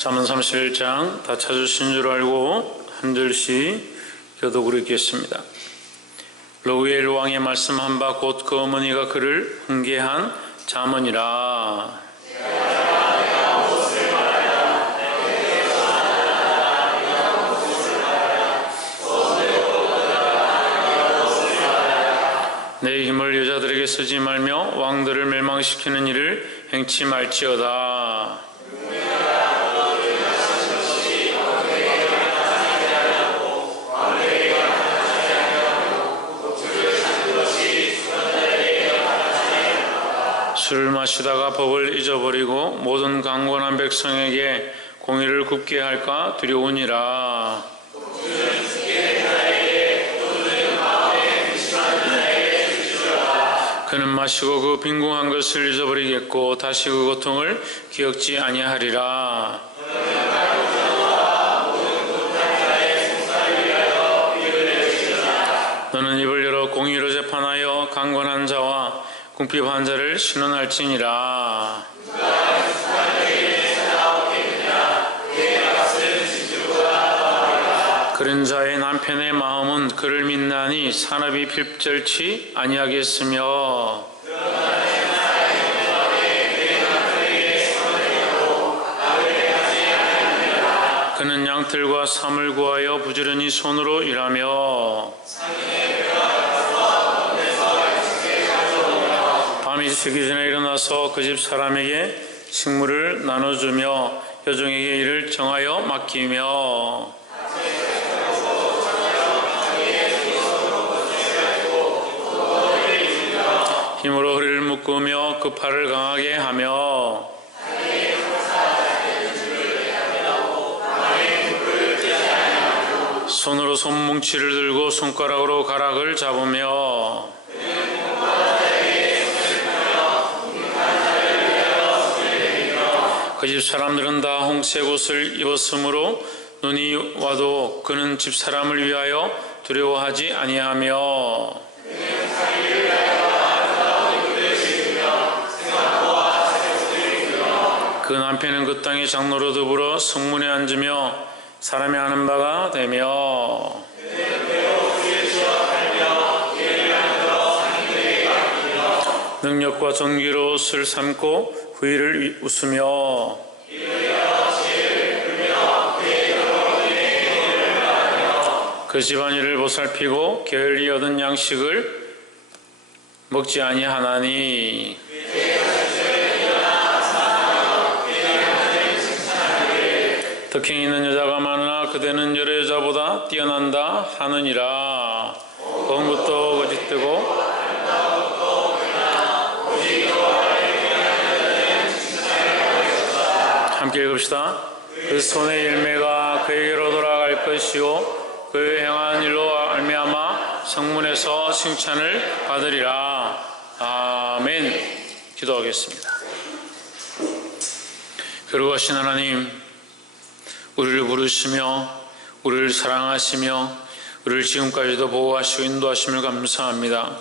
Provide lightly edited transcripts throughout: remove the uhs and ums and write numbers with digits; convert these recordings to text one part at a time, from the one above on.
잠언 31장 다 찾으신 줄 알고 한 절씩 교독으로 읽겠습니다. 로우엘 왕의 말씀한 바 곧 그 어머니가 그를 훈계한 잠언이라. 내 힘을 여자들에게 쓰지 말며 왕들을 멸망시키는 일을 행치 말지어다. 술을 마시다가 법을 잊어버리고 모든 강권한 백성에게 공의를 굽게 할까 두려우니라. 그는 마시고 그 빈궁한 것을 잊어버리겠고 다시 그 고통을 기억지 아니하리라. 너는 입을 열어 공의로 재판하여 강권한 자와 궁핍한 자를 신원할지니라. 그런 자의 남편의 마음은 그를 믿나니 산업이 필절치 아니하겠으며 그는 양털과 삶을 구하여 부지런히 손으로 일하며 밤이 새기 전에 일어나서 그 집 사람에게 식물을 나눠주며 여종에게 일을 정하여 맡기며 힘으로 허리를 묶으며 그 팔을 강하게 하며 손으로 손뭉치를 들고 손가락으로 가락을 잡으며 그 집 사람들은 다 홍색 옷을 입었으므로 눈이 와도 그는 집 사람을 위하여 두려워하지 아니하며 그 남편은 그 땅의 장로로 더불어 성문에 앉으며 사람이 아는 바가 되며 능력과 존귀로 옷을 삼고 후일을 웃으며 그 집안일을 보살피고 게을리 얻은 양식을 먹지 아니하나니 덕행이 있는 여자가 많으나 그대는 여러 여자보다 뛰어난다 하느니라. 고운 것도 거짓되고 함께 읽읍시다. 그 손의 열매가 그에게로 돌아갈 것이요 그 행한 일로 말미암아 성문에서 칭찬을 받으리라. 아멘. 기도하겠습니다. 거룩하신 하나님, 우리를 부르시며 우리를 사랑하시며 우리를 지금까지도 보호하시고 인도하심을 감사합니다.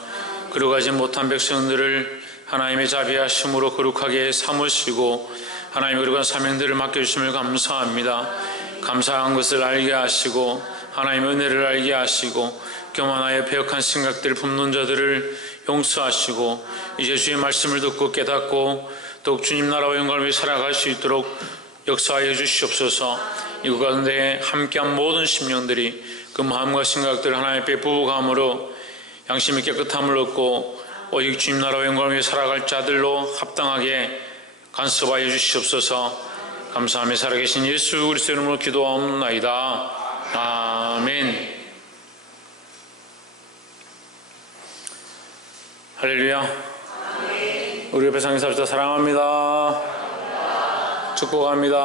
거룩하지 못한 백성들을 하나님의 자비하심으로 거룩하게 삼으시고 하나님의 거룩한 사명들을 맡겨주심을 감사합니다. 감사한 것을 알게 하시고 하나님의 은혜를 알게 하시고 교만하여 배역한 생각들을 품는 자들을 용서하시고 이제 주의 말씀을 듣고 깨닫고 더욱 주님 나라와 영광을 위해 살아갈 수 있도록 역사하여 주시옵소서. 이곳 가운데 함께한 모든 심령들이 그 마음과 생각들을 하나님 앞에 부부감으로 양심의 깨끗함을 얻고 오직 주님 나라와 영광을 위해 살아갈 자들로 합당하게 간섭하여 주시옵소서. 감사하며 살아계신 예수 그리스도 이름으로 기도하옵나이다. 아멘. 할렐루야. 우리 옆에 상인사부터 사랑합니다. 축복합니다.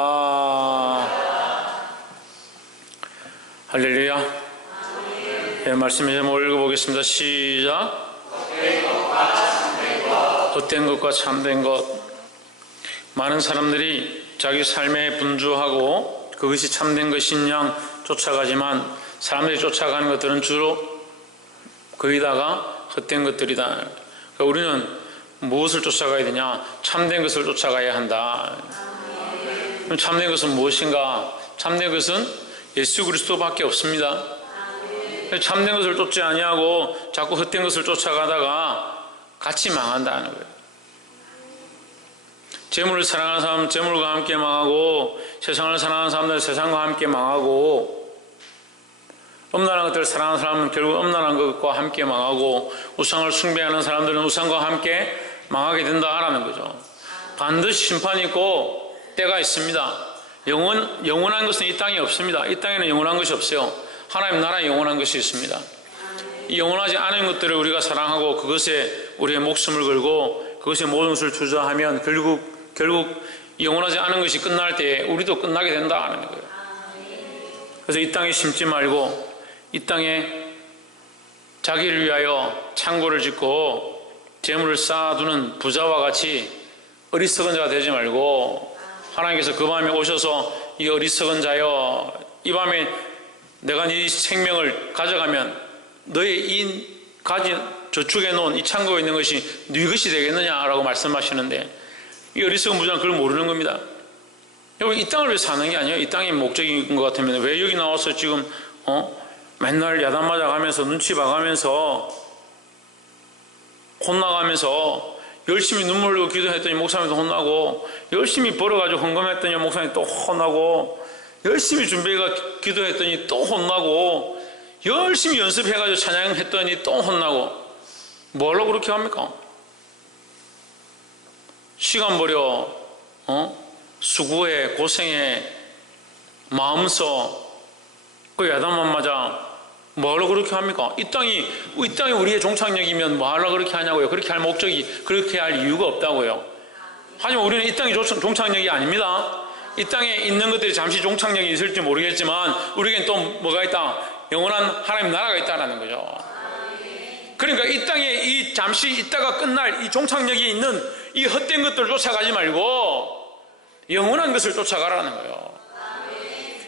할렐루야. 네, 말씀 제목을 읽어보겠습니다. 시작. 헛된 것과 참된 것. 많은 사람들이 자기 삶에 분주하고 그것이 참된 것인 양 쫓아가지만 사람들이 쫓아가는 것들은 주로 거의 다가 헛된 것들이다. 그러니까 우리는 무엇을 쫓아가야 되냐? 참된 것을 쫓아가야 한다. 그럼 참된 것은 무엇인가? 참된 것은 예수 그리스도밖에 없습니다. 참된 것을 쫓지 아니하고 자꾸 헛된 것을 쫓아가다가 같이 망한다는 거예요. 재물을 사랑하는 사람은 재물과 함께 망하고, 세상을 사랑하는 사람들은 세상과 함께 망하고, 음란한 것들을 사랑하는 사람은 결국 음란한 것과 함께 망하고, 우상을 숭배하는 사람들은 우상과 함께 망하게 된다라는 거죠. 반드시 심판이 있고 때가 있습니다. 영원한 것은 이 땅에 없습니다. 이 땅에는 영원한 것이 없어요. 하나님 나라에 영원한 것이 있습니다. 이 영원하지 않은 것들을 우리가 사랑하고 그것에 우리의 목숨을 걸고 그것에 모든 것을 투자하면 결국 영원하지 않은 것이 끝날 때에 우리도 끝나게 된다는 거예요. 그래서 이 땅에 심지 말고 이 땅에 자기를 위하여 창고를 짓고 재물을 쌓아두는 부자와 같이 어리석은 자가 되지 말고, 하나님께서 그 밤에 오셔서 이 어리석은 자여, 이 밤에 내가 네 생명을 가져가면 너의 이 저축해 놓은 이 창고에 있는 것이 네 것이 되겠느냐라고 말씀하시는데, 이 어리석은 부자는 그걸 모르는 겁니다. 여러분, 이 땅을 왜 사는 게 아니에요? 이 땅이 목적인 것 같으면 왜 여기 나와서 지금 맨날 야단 맞아가면서 눈치 봐가면서 혼나가면서 열심히 눈물 흘리고 기도했더니 목사님도 혼나고, 열심히 벌어가지고 헌금했더니 목사님 또 혼나고, 열심히 준비해가 기도했더니 또 혼나고, 열심히 연습해가지고 찬양했더니 또 혼나고, 뭐하려고 그렇게 합니까? 시간 버려, 수고해, 고생해, 마음 써, 그 야단만 맞아, 뭐하려고 그렇게 합니까? 이 땅이 우리의 종착역이면 뭐하려고 그렇게 하냐고요. 그렇게 할 목적이, 그렇게 할 이유가 없다고요. 하지만 우리는 이 땅이 종착역이 아닙니다. 이 땅에 있는 것들이 잠시 종착역이 있을지 모르겠지만 우리에겐 또 뭐가 있다? 영원한 하나님 나라가 있다는 거죠. 그러니까 이 땅에 잠시 있다가 끝날 이 종착역이 있는 이 헛된 것들을 쫓아가지 말고 영원한 것을 쫓아가라는 거예요.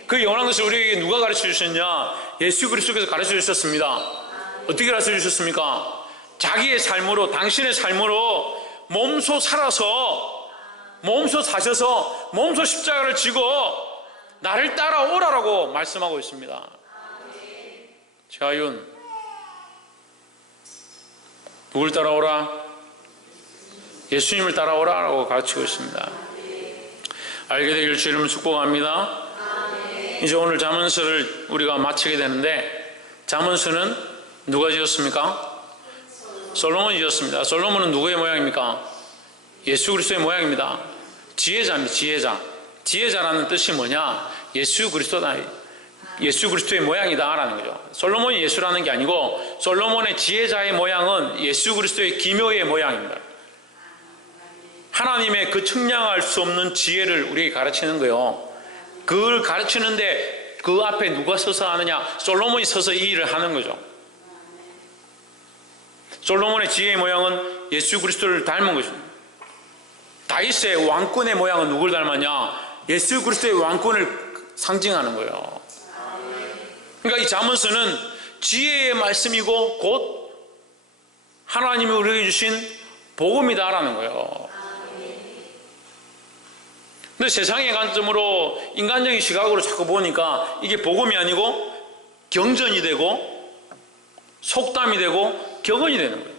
그 영원한 것을 우리에게 누가 가르쳐 주셨냐? 예수 그리스도께서 가르쳐 주셨습니다. 어떻게 가르쳐 주셨습니까? 자기의 삶으로, 당신의 삶으로 몸소 살아서, 몸소 사셔서, 몸소 십자가를 지고 나를 따라오라라고 말씀하고 있습니다. 자윤, 누굴 따라오라? 예수님을 따라오라라고 가르치고 있습니다. 알게 되길 주 이름으로 축복합니다. 이제 오늘 잠언서를 우리가 마치게 되는데, 잠언서는 누가 지었습니까? 솔로몬이 지었습니다. 솔로몬은 누구의 모양입니까? 예수 그리스도의 모양입니다. 지혜자입니다. 지혜자. 지혜자라는 뜻이 뭐냐? 예수 그리스도다. 예수 그리스도의 모양이다라는 거죠. 솔로몬이 예수라는 게 아니고 솔로몬의 지혜자의 모양은 예수 그리스도의 기묘의 모양입니다. 하나님의 그 측량할 수 없는 지혜를 우리에게 가르치는 거예요. 그걸 가르치는데 그 앞에 누가 서서 하느냐? 솔로몬이 서서 이 일을 하는 거죠. 솔로몬의 지혜의 모양은 예수 그리스도를 닮은 것입니다. 다윗의 왕권의 모양은 누굴 닮았냐? 예수 그리스도의 왕권을 상징하는 거예요. 그러니까 이 잠언서는 지혜의 말씀이고 곧 하나님이 우리에게 주신 복음이다라는 거예요. 근데 세상의 관점으로, 인간적인 시각으로 자꾸 보니까 이게 복음이 아니고 경전이 되고 속담이 되고 격언이 되는 거예요.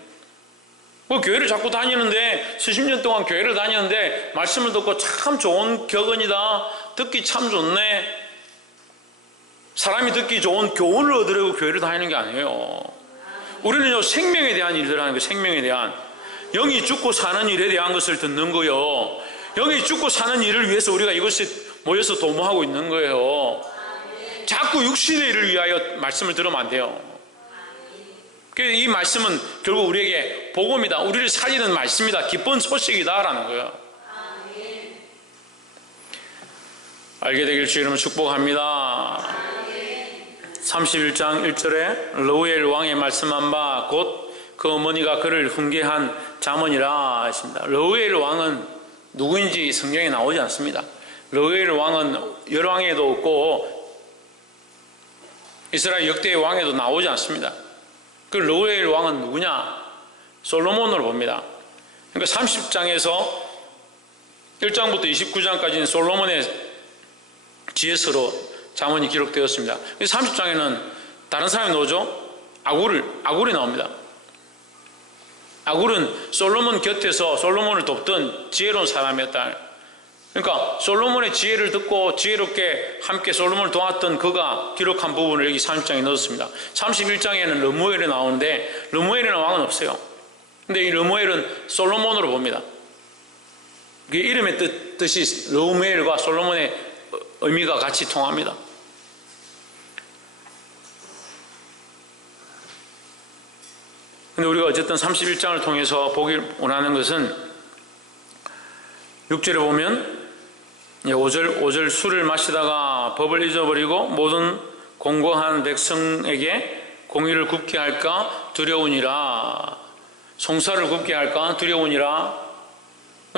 그 교회를 자꾸 다니는데, 수십 년 동안 교회를 다니는데 말씀을 듣고 참 좋은 격언이다, 듣기 참 좋네, 사람이 듣기 좋은 교훈을 얻으려고 교회를 다니는 게 아니에요. 우리는요, 생명에 대한 일들 하는 거예요. 생명에 대한, 영이 죽고 사는 일에 대한 것을 듣는 거예요. 영이 죽고 사는 일을 위해서 우리가 이것에 모여서 도모하고 있는 거예요. 자꾸 육신의 일을 위하여 말씀을 들으면 안 돼요. 이 말씀은 결국 우리에게 복음이다, 우리를 살리는 말씀이다, 기쁜 소식이다라는 거예요. 알게 되길 주 이름으로 축복합니다. 31장 1절에 르우엘 왕의 말씀한 바 곧 그 어머니가 그를 훈계한 잠언이라 하십니다. 르우엘 왕은 누구인지 성경에 나오지 않습니다. 르우엘 왕은 열왕에도 없고 이스라엘 역대 왕에도 나오지 않습니다. 그 르우엘 왕은 누구냐? 솔로몬으로 봅니다. 그러니까 30장에서 1장부터 29장까지는 솔로몬의 지혜서로 잠언이 기록되었습니다. 30장에는 다른 사람이 나오죠. 아굴이 나옵니다. 아굴은 솔로몬 곁에서 솔로몬을 돕던 지혜로운 사람이었다. 그러니까 솔로몬의 지혜를 듣고 지혜롭게 함께 솔로몬을 도왔던 그가 기록한 부분을 여기 30장에 넣었습니다. 31장에는 르무엘이 나오는데 르무엘이라는 왕은 없어요. 근데 이 르무엘은 솔로몬으로 봅니다. 이름의 뜻이 르무엘과 솔로몬의 의미가 같이 통합니다. 근데 우리가 어쨌든 31장을 통해서 보길 원하는 것은 6절에 보면 5절 술을 마시다가 법을 잊어버리고 모든 공고한 백성에게 공의를 굽게 할까 두려우니라. 송사를 굽게 할까 두려우니라.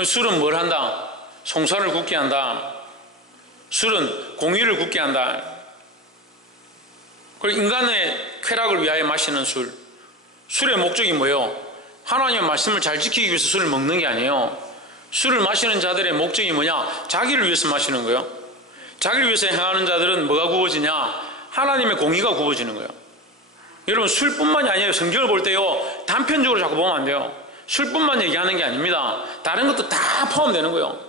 술은 뭘 한다? 송사를 굽게 한다. 술은 공의를 굽게 한다. 그리고 인간의 쾌락을 위하여 마시는 술. 술의 목적이 뭐예요? 하나님의 말씀을 잘 지키기 위해서 술을 먹는 게 아니에요. 술을 마시는 자들의 목적이 뭐냐? 자기를 위해서 마시는 거예요. 자기를 위해서 행하는 자들은 뭐가 굽어지냐? 하나님의 공의가 굽어지는 거예요. 여러분, 술뿐만이 아니에요. 성경을 볼 때요, 단편적으로 자꾸 보면 안 돼요. 술뿐만 얘기하는 게 아닙니다. 다른 것도 다 포함되는 거예요.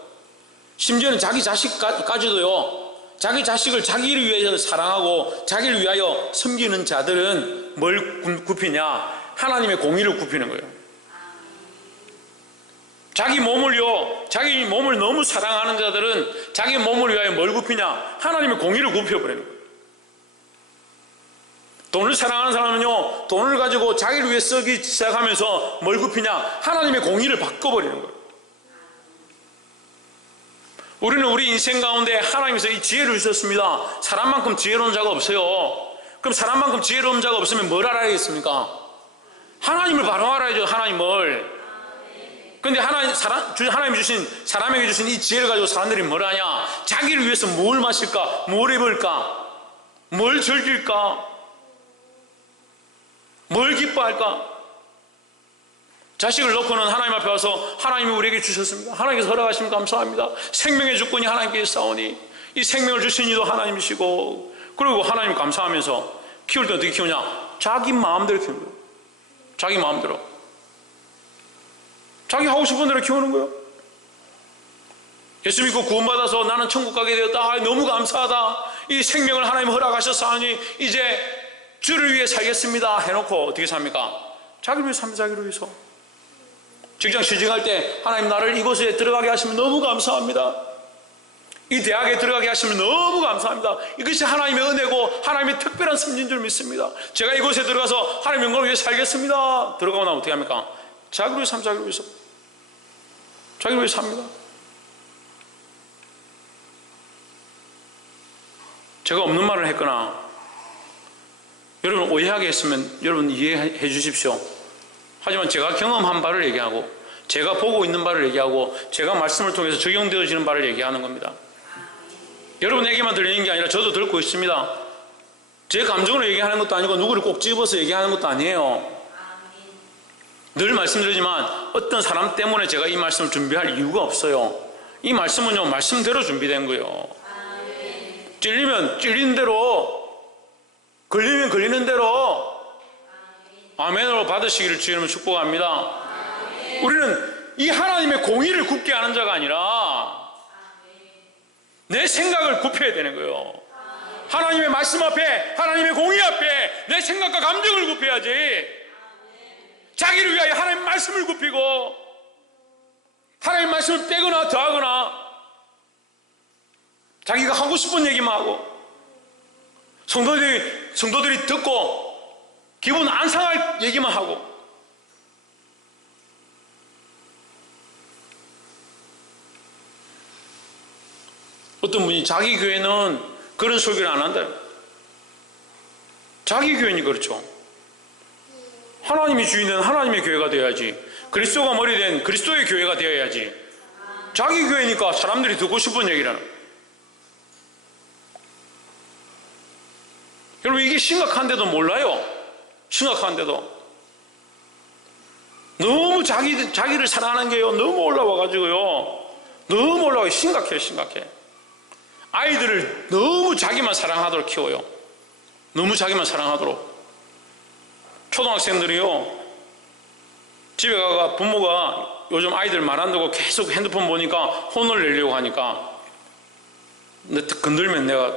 심지어는 자기 자식까지도요, 자기 자식을 자기를 위해서 사랑하고 자기를 위하여 섬기는 자들은 뭘 굽히냐? 하나님의 공의를 굽히는 거예요. 자기 몸을 너무 사랑하는 자들은 자기 몸을 위하여 뭘 굽히냐? 하나님의 공의를 굽혀버리는 거예요. 돈을 사랑하는 사람은요, 돈을 가지고 자기를 위해 쓰기 시작하면서 뭘 굽히냐? 하나님의 공의를 바꿔버리는 거예요. 우리는 우리 인생 가운데 하나님께서 이 지혜를 주셨습니다. 사람만큼 지혜로운 자가 없어요. 그럼 사람만큼 지혜로운 자가 없으면 뭘 알아야겠습니까? 하나님을 바로 알아야죠. 하나님을. 근데 하나님이 주신, 사람에게 주신 이 지혜를 가지고 사람들이 뭘 하냐? 자기를 위해서 뭘 마실까? 뭘 입을까? 뭘 즐길까? 뭘 기뻐할까? 자식을 놓고는 하나님 앞에 와서 하나님이 우리에게 주셨습니다. 하나님께서 허락하시면 감사합니다. 생명의 주권이 하나님께 있사오니 이 생명을 주신 이도 하나님이시고, 그리고 하나님 감사하면서 키울 때 어떻게 키우냐? 자기 마음대로 키우는 거예요. 자기 마음대로. 자기 하고 싶은 대로 키우는 거예요. 예수 믿고 구원받아서 나는 천국 가게 되었다. 너무 감사하다. 이 생명을 하나님 허락하셨사오니 이제 주를 위해 살겠습니다 해놓고 어떻게 삽니까? 자기를 위해 삽니다. 자기를 위해서. 직장 취직할 때 하나님 나를 이곳에 들어가게 하시면 너무 감사합니다. 이 대학에 들어가게 하시면 너무 감사합니다. 이것이 하나님의 은혜고 하나님의 특별한 섭리인 줄 믿습니다. 제가 이곳에 들어가서 하나님의 영광을 위해 살겠습니다. 들어가고 나면 어떻게 합니까? 자기를 위해 삽니다. 자기를 위해서. 자기를 위해 삽니다. 제가 없는 말을 했거나 여러분 오해하게 했으면 여러분 이해해 주십시오. 하지만 제가 경험한 바를 얘기하고 제가 보고 있는 바를 얘기하고 제가 말씀을 통해서 적용되어지는 바를 얘기하는 겁니다. 여러분에게만 들리는 게 아니라 저도 듣고 있습니다. 제 감정으로 얘기하는 것도 아니고 누구를 꼭 집어서 얘기하는 것도 아니에요. 늘 말씀드리지만 어떤 사람 때문에 제가 이 말씀을 준비할 이유가 없어요. 이 말씀은요, 말씀대로 준비된 거예요. 찔리면 찔리는 대로, 걸리면 걸리는 대로 아멘으로 받으시기를 주님을 축복합니다. 우리는 이 하나님의 공의를 굽게 하는 자가 아니라 내 생각을 굽혀야 되는 거예요. 하나님의 말씀 앞에, 하나님의 공의 앞에 내 생각과 감정을 굽혀야지. 자기를 위하여 하나님의 말씀을 굽히고 하나님의 말씀을 빼거나 더하거나 자기가 하고 싶은 얘기만 하고 성도들이 듣고 기분 안 상할 얘기만 하고, 어떤 분이 자기 교회는 그런 설교를 안 한다. 자기 교회니 그렇죠. 하나님이 주인은 하나님의 교회가 되어야지. 그리스도가 머리 된 그리스도의 교회가 되어야지. 자기 교회니까 사람들이 듣고 싶은 얘기라는. 여러분 이게 심각한데도 몰라요. 심각한데도 너무 자기를 사랑하는 게요 너무 올라와가지고요, 너무 올라와요. 심각해. 아이들을 너무 자기만 사랑하도록 키워요. 너무 자기만 사랑하도록. 초등학생들이요, 집에 가가 부모가 요즘 아이들 말 안 듣고 계속 핸드폰 보니까 혼을 내려고 하니까 건들면 내가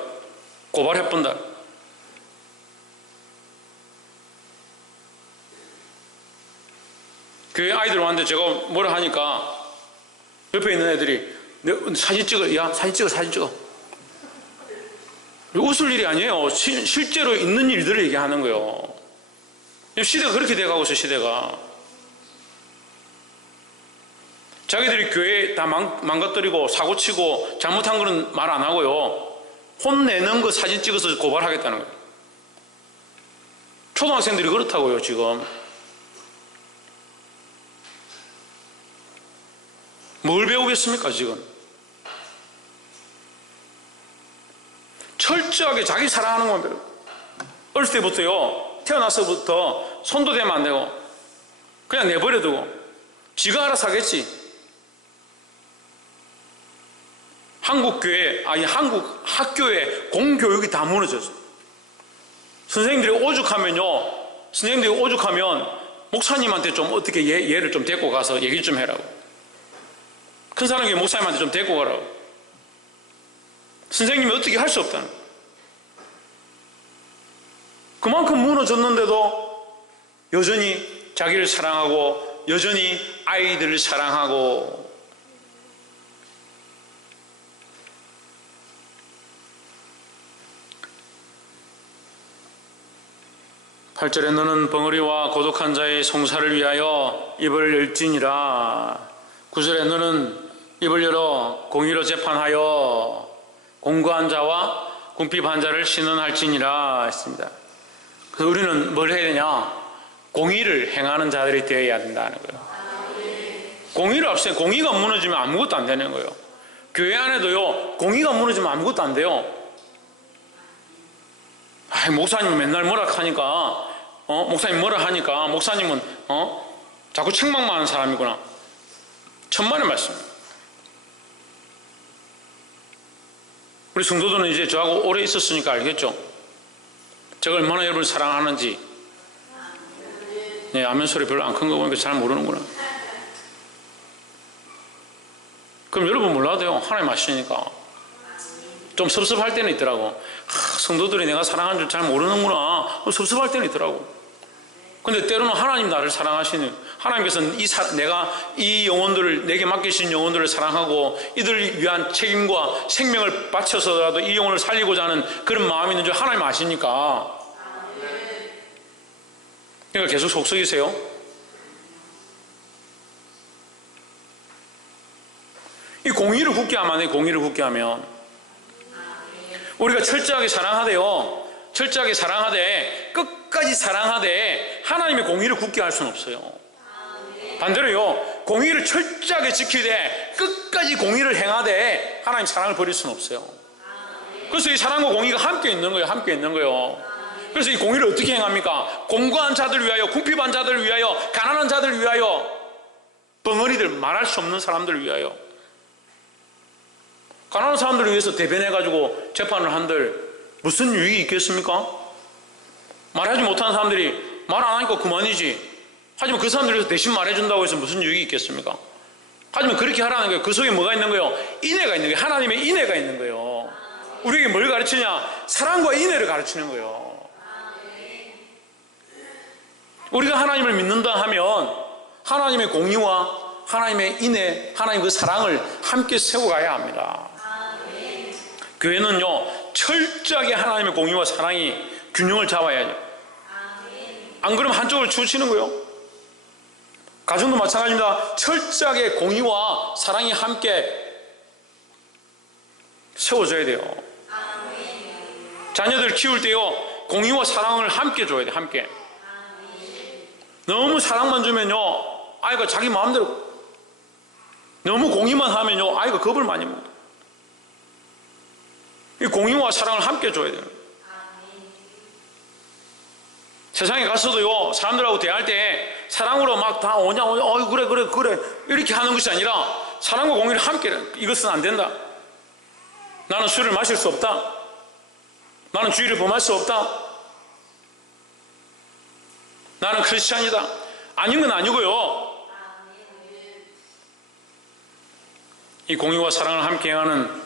고발해본다. 교회 아이들 왔는데 제가 뭐라 하니까 옆에 있는 애들이 사진 찍어, 야 사진 찍어, 사진 찍어. 웃을 일이 아니에요. 실제로 있는 일들을 얘기하는 거예요. 시대가 그렇게 돼가고 있어요. 시대가. 자기들이 교회 다 망가뜨리고 사고치고 잘못한 거는 말 안 하고요, 혼내는 거 사진 찍어서 고발하겠다는 거예요. 초등학생들이 그렇다고요. 지금 뭘 배우겠습니까? 지금 철저하게 자기 사랑하는 건 배워. 어렸을 때부터요, 태어나서부터 손도 대면 안 되고 그냥 내버려두고 지가 알아서 하겠지. 한국 학교의 공교육이 다 무너졌어요. 선생님들이 오죽하면 목사님한테 좀 어떻게 얘를 좀 데리고 가서 얘기 좀 해라고. 큰 사람이 목사님한테 좀 데리고 가라고. 선생님이 어떻게 할 수 없다는 거예요. 그만큼 무너졌는데도 여전히 자기를 사랑하고 여전히 아이들을 사랑하고. 8절에 너는 벙어리와 고독한 자의 송사를 위하여 입을 열지니라. 9절에 너는 입을 열어 공의로 재판하여 공고한 자와 궁핍한 자를 신원할지니라 했습니다. 그래서 우리는 뭘 해야 되냐? 공의를 행하는 자들이 되어야 된다는 거예요. 공의를 없애요. 공의가 무너지면 아무것도 안 되는 거예요. 교회 안에도요, 공의가 무너지면 아무것도 안 돼요. 목사님은 맨날 뭐라 하니까, 목사님 뭐라 하니까, 목사님은, 자꾸 책망만 하는 사람이구나. 천만의 말씀. 우리 성도들은 이제 저하고 오래 있었으니까 알겠죠? 제가 얼마나 여러분을 사랑하는지. 네, 아멘 소리 별로 안 큰 거 보니까 잘 모르는구나. 그럼 여러분 몰라도요, 하나님 아시니까 좀 섭섭할 때는 있더라고. 성도들이 내가 사랑하는 줄 잘 모르는구나. 섭섭할 때는 있더라고. 근데 때로는 하나님 나를 사랑하시는, 하나님께서는 내가 이 영혼들을, 내게 맡기신 영혼들을 사랑하고 이들을 위한 책임과 생명을 바쳐서라도 이 영혼을 살리고자 하는 그런 마음이 있는 줄 하나님 아시니까. 그러니까 계속 속썩이세요. 이 공의를 굳게 하면 안 돼. 공의를 굳게 하면 우리가 철저하게 사랑하되요, 철저하게 사랑하되 끝까지 사랑하되 하나님의 공의를 굳게 할 수는 없어요. 반대로요, 공의를 철저하게 지키되 끝까지 공의를 행하되 하나님 사랑을 버릴 수는 없어요. 그래서 이 사랑과 공의가 함께 있는 거예요. 함께 있는 거예요. 그래서 이 공의를 어떻게 행합니까? 공고한 자들을 위하여, 궁핍한 자들을 위하여, 가난한 자들을 위하여, 벙어리들, 말할 수 없는 사람들을 위하여. 가난한 사람들을 위해서 대변해가지고 재판을 한들 무슨 유익이 있겠습니까? 말하지 못하는 사람들이 말 안 하니까 그만이지. 하지만 그 사람들을 위해서 대신 말해준다고 해서 무슨 유익이 있겠습니까? 하지만 그렇게 하라는 거예요. 그 속에 뭐가 있는 거예요? 인애가 있는 거예요. 하나님의 인애가 있는 거예요. 우리에게 뭘 가르치냐? 사랑과 인애를 가르치는 거예요. 우리가 하나님을 믿는다 하면 하나님의 공의와 하나님의 인애, 하나님 그 사랑을 함께 세워가야 합니다. 교회는요, 철저하게 하나님의 공의와 사랑이 균형을 잡아야죠. 안 그러면 한쪽을 치우치는 거예요. 가정도 마찬가지입니다. 철저하게 공의와 사랑이 함께 세워져야 돼요. 자녀들 키울 때요, 공의와 사랑을 함께 줘야 돼요. 함께. 너무 사랑만 주면요, 아이가 자기 마음대로, 너무 공의만 하면요, 아이가 겁을 많이 먹어요. 이 공의와 사랑을 함께 줘야 돼요. 세상에 가서도요, 사람들하고 대할 때 사랑으로 막 다 오냐, 그래 이렇게 하는 것이 아니라 사랑과 공의를 함께, 이것은 안 된다. 나는 술을 마실 수 없다. 나는 주의를 범할 수 없다. 나는 크리스찬이다. 아닌 건 아니고요. 이 공의와 사랑을 함께 행하는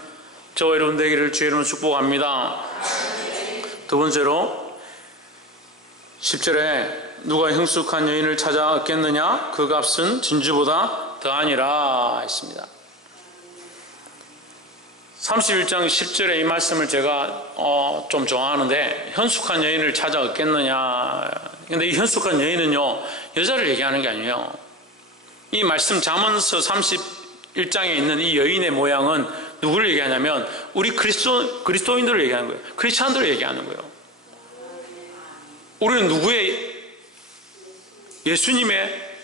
저와 여러분 되기를 주의 이름으로 축복합니다. 두 번째로 10절에 누가 형숙한 여인을 찾아 얻겠느냐? 그 값은 진주보다 더하니라 했습니다. 31장 10절에 이 말씀을 제가 좀 좋아하는데, 현숙한 여인을 찾아 얻겠느냐. 근데 이 현숙한 여인은요, 여자를 얘기하는 게 아니에요. 이 말씀 잠언서 31장에 있는 이 여인의 모양은 누구를 얘기하냐면 우리 그리스도인들을 얘기하는 거예요. 크리스찬들을 얘기하는 거예요. 우리는 누구의? 예수님의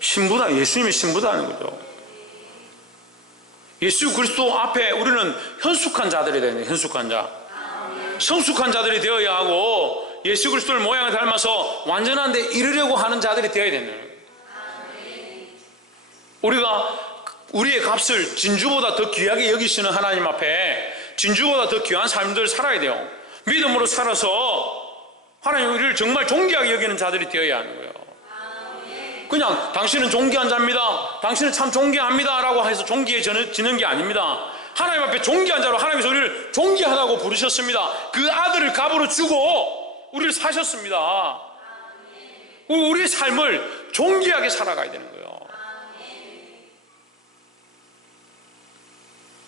신부다. 예수님의 신부다는 거죠. 예수 그리스도 앞에 우리는 현숙한 자들이 되는 거예요. 현숙한 자. 성숙한 자들이 되어야 하고 예수 그리스도의 모양을 닮아서 완전한 데 이르려고 하는 자들이 되어야 되는 거예요. 우리가 우리의 값을 진주보다 더 귀하게 여기시는 하나님 앞에 진주보다 더 귀한 삶들을 살아야 돼요. 믿음으로 살아서 하나님 우리를 정말 존귀하게 여기는 자들이 되어야 하는 거예요. 그냥 당신은 존귀한 자입니다, 당신은 참 존귀합니다 라고 해서 존귀해지는 게 아닙니다. 하나님 앞에 존귀한 자로 하나님께서 우리를 존귀하다고 부르셨습니다. 그 아들을 값으로 주고 우리를 사셨습니다. 우리의 삶을 존귀하게 살아가야 되는 거예요.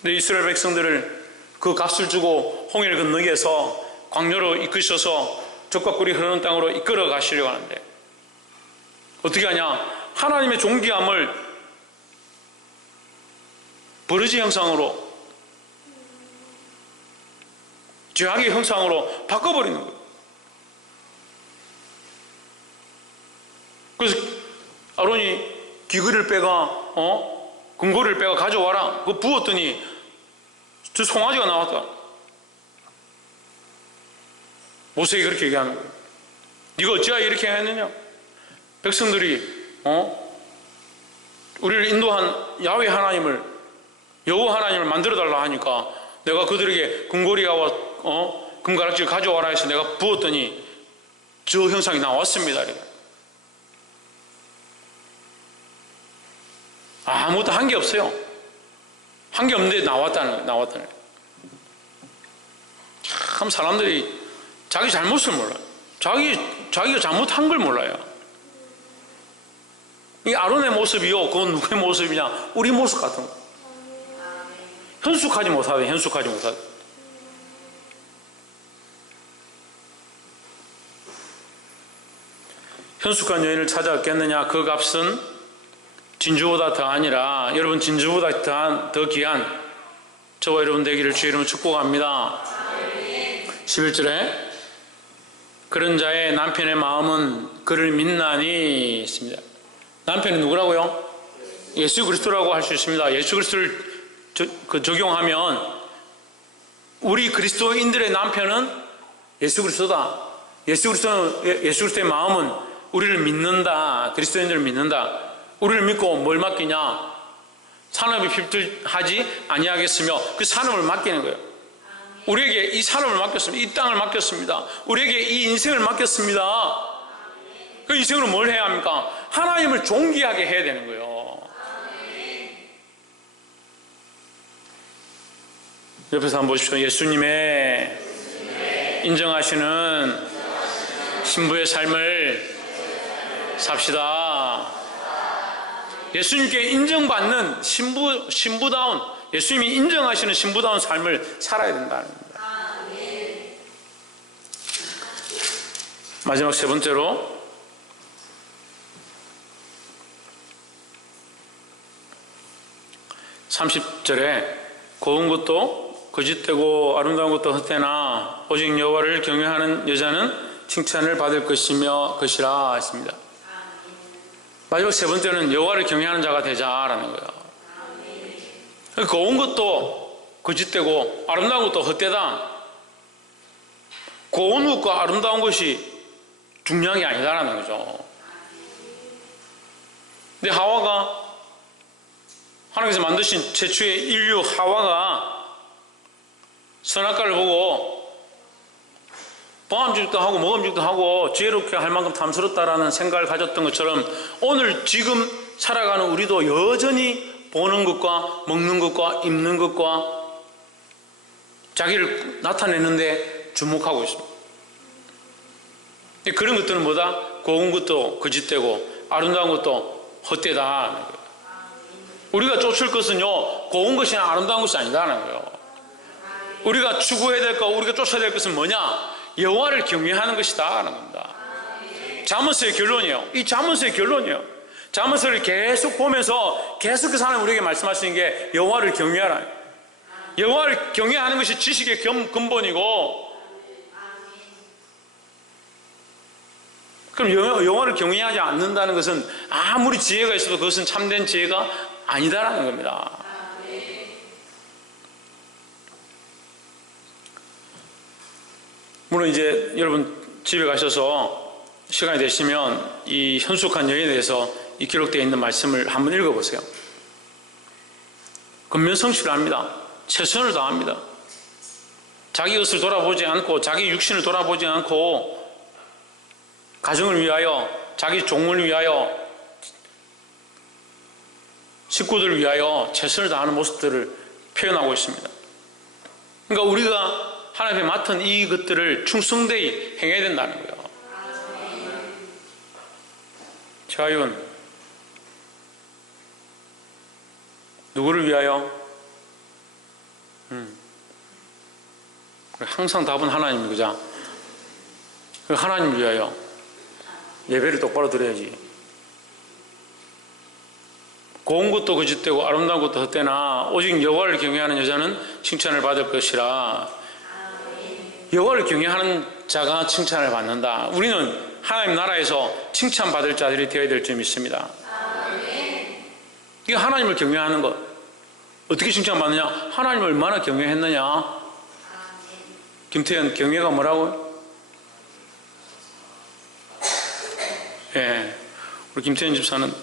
근데 이스라엘 백성들을 그 값을 주고 홍해를 건너게 해서 광야로 이끄셔서 적과 꿀이 흐르는 땅으로 이끌어 가시려고 하는데 어떻게 하냐? 하나님의 존귀함을 버러지 형상으로, 죄악의 형상으로 바꿔버리는 거예요. 그래서 아론이 귀걸이를 빼가 금고리를 빼가 가져와라. 그거 부었더니 저 송아지가 나왔다. 모세가 그렇게 얘기하는 거예요. 네가 어찌하여 이렇게 했느냐? 백성들이 우리를 인도한 야훼 하나님을, 여호와 하나님을 만들어달라 하니까 내가 그들에게 금고리와 금가락지를 가져와라 해서 내가 부었더니 저 형상이 나왔습니다. 아무것도 한 게 없어요. 한 게 없는데 나왔다는 거예요. 참 사람들이 자기 잘못을 몰라요. 자기가 잘못한 걸 몰라요. 이 아론의 모습이요, 그건 누구의 모습이냐? 우리 모습 같은 거. 현숙하지 못하대. 현숙한 여인을 찾아 얻겠느냐? 그 값은 진주보다 더 아니라, 여러분 진주보다 더 귀한 저와 여러분 되기를 주의 이름으로 축복합니다. 11절에 그런 자의 남편의 마음은 그를 믿나니 있습니다. 남편이 누구라고요? 예수 그리스도라고 할 수 있습니다. 예수 그리스도를 적용하면 우리 그리스도인들의 남편은 예수 그리스도다. 예수 그리스도의 마음은 우리를 믿는다. 그리스도인들을 믿는다. 우리를 믿고 뭘 맡기냐? 산업이 필들하지 아니하겠으며 그 산업을 맡기는 거예요. 우리에게 이 산업을 맡겼습니다. 이 땅을 맡겼습니다. 우리에게 이 인생을 맡겼습니다. 그 인생으로 뭘 해야 합니까? 하나님을 존귀하게 해야 되는 거예요. 옆에서 한번 보십시오. 예수님의 인정하시는 신부의 삶을 삽시다. 예수님께 인정받는 신부다운, 예수님이 인정하시는 신부다운 삶을 살아야 된다는 겁니다. 마지막 세 번째로 30절에 고운 것도 거짓되고 아름다운 것도 헛되나 오직 여호와를 경외하는 여자는 칭찬을 받을 것이라 했습니다. 마지막 세 번째는 여호와를 경외하는 자가 되자라는 거예요. 고운 것도 거짓되고 아름다운 것도 헛되다. 고운 것과 아름다운 것이 중요한 게 아니다라는 거죠. 근데 하와가, 하나님께서 만드신 최초의 인류 하와가 선악과를 보고 보암직도 하고 먹음직도 하고 지혜롭게 할 만큼 탐스럽다라는 생각을 가졌던 것처럼 오늘 지금 살아가는 우리도 여전히 보는 것과 먹는 것과 입는 것과 자기를 나타내는데 주목하고 있습니다. 그런 것들은 뭐다? 고운 것도 거짓되고 아름다운 것도 헛되다. 우리가 쫓을 것은요, 고운 것이나 아름다운 것이 아니다는 거예요. 우리가 추구해야 될 것, 우리가 쫓아야 될 것은 뭐냐? 여호와를 경외하는 것이다 하는 겁니다. 잠언서의 결론이에요. 이 잠언서의 결론이에요. 잠언서를 계속 보면서 계속해서 하나님 우리에게 말씀하시는 게 여호와를 경외하라. 여호와를 경외하는 것이 지식의 근본이고, 그럼 여호와를 경외하지 않는다는 것은 아무리 지혜가 있어도 그것은 참된 지혜가 아니다라는 겁니다. 물론 이제 여러분 집에 가셔서 시간이 되시면 이 현숙한 여인에 대해서 이 기록되어 있는 말씀을 한번 읽어보세요. 근면성실을 합니다. 최선을 다합니다. 자기 것을 돌아보지 않고 자기 육신을 돌아보지 않고 가정을 위하여, 자기 종을 위하여, 식구들을 위하여 최선을 다하는 모습들을 표현하고 있습니다. 그러니까 우리가 하나님께 맡은 이것들을 충성되이 행해야 된다는 거예요. 자윤, 누구를 위하여? 항상 답은 하나님, 그죠? 하나님을 위하여 예배를 똑바로 드려야지. 고운 것도 거짓되고 아름다운 것도 헛되나 오직 여호와를 경외하는 여자는 칭찬을 받을 것이라. 여호와를 경외하는 자가 칭찬을 받는다. 우리는 하나님 나라에서 칭찬받을 자들이 되어야 될 줄 믿습니다. 이게 하나님을 경외하는 것. 어떻게 칭찬받느냐? 하나님을 얼마나 경외했느냐? 김태현, 경외가 뭐라고요? 예, 우리 김태현 집사는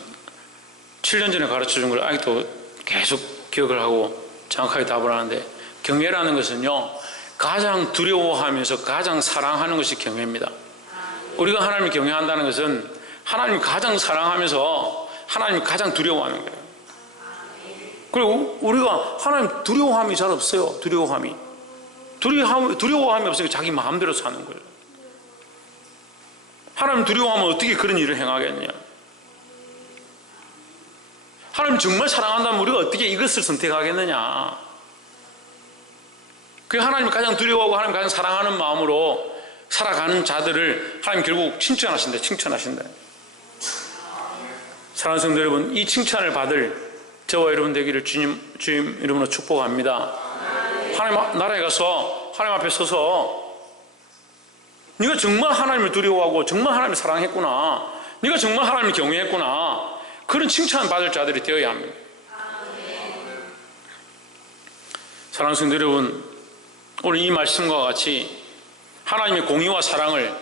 7년 전에 가르쳐준 걸 아직도 계속 기억을 하고 정확하게 답을 하는데, 경외라는 것은요, 가장 두려워하면서 가장 사랑하는 것이 경외입니다. 우리가 하나님을 경외한다는 것은 하나님을 가장 사랑하면서 하나님을 가장 두려워하는 거예요. 그리고 우리가 하나님 두려워함이 잘 없어요. 두려워함이 없으니까 자기 마음대로 사는 거예요. 하나님 두려워하면 어떻게 그런 일을 행하겠냐? 하나님 정말 사랑한다면 우리가 어떻게 이것을 선택하겠느냐? 그 하나님을 가장 두려워하고 하나님 가장 사랑하는 마음으로 살아가는 자들을 하나님 결국 칭찬하신다. 사랑하는 성도 여러분, 이 칭찬을 받을 저와 여러분 되기를 주님 이름으로 축복합니다. 하나님 나라에 가서 하나님 앞에 서서 네가 정말 하나님을 두려워하고 정말 하나님을 사랑했구나, 네가 정말 하나님을 경외했구나, 그런 칭찬 받을 자들이 되어야 합니다. 사랑하는 성도 여러분, 오늘 이 말씀과 같이 하나님의 공의와 사랑을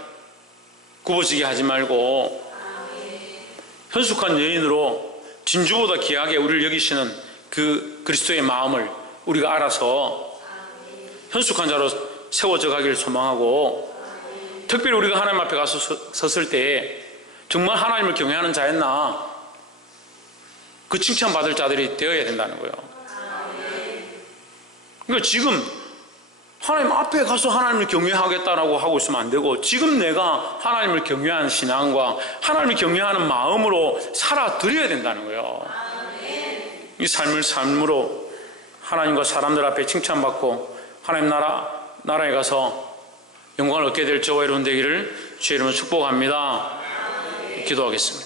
굽어지게 하지 말고 현숙한 여인으로 진주보다 귀하게 우리를 여기시는 그 그리스도의 마음을 우리가 알아서 현숙한 자로 세워져 가기를 소망하고, 특별히 우리가 하나님 앞에 가서 섰을 때 정말 하나님을 경외하는 자였나, 그 칭찬받을 자들이 되어야 된다는 거예요. 그러니까 지금 하나님 앞에 가서 하나님을 경외하겠다라고 하고 있으면 안 되고, 지금 내가 하나님을 경외하는 신앙과 하나님을 경외하는 마음으로 살아드려야 된다는 거예요. 이 삶으로 하나님과 사람들 앞에 칭찬받고 하나님 나라에 가서 영광을 얻게 될 저와 여러분 되기를 주의 이름으로 축복합니다. 기도하겠습니다.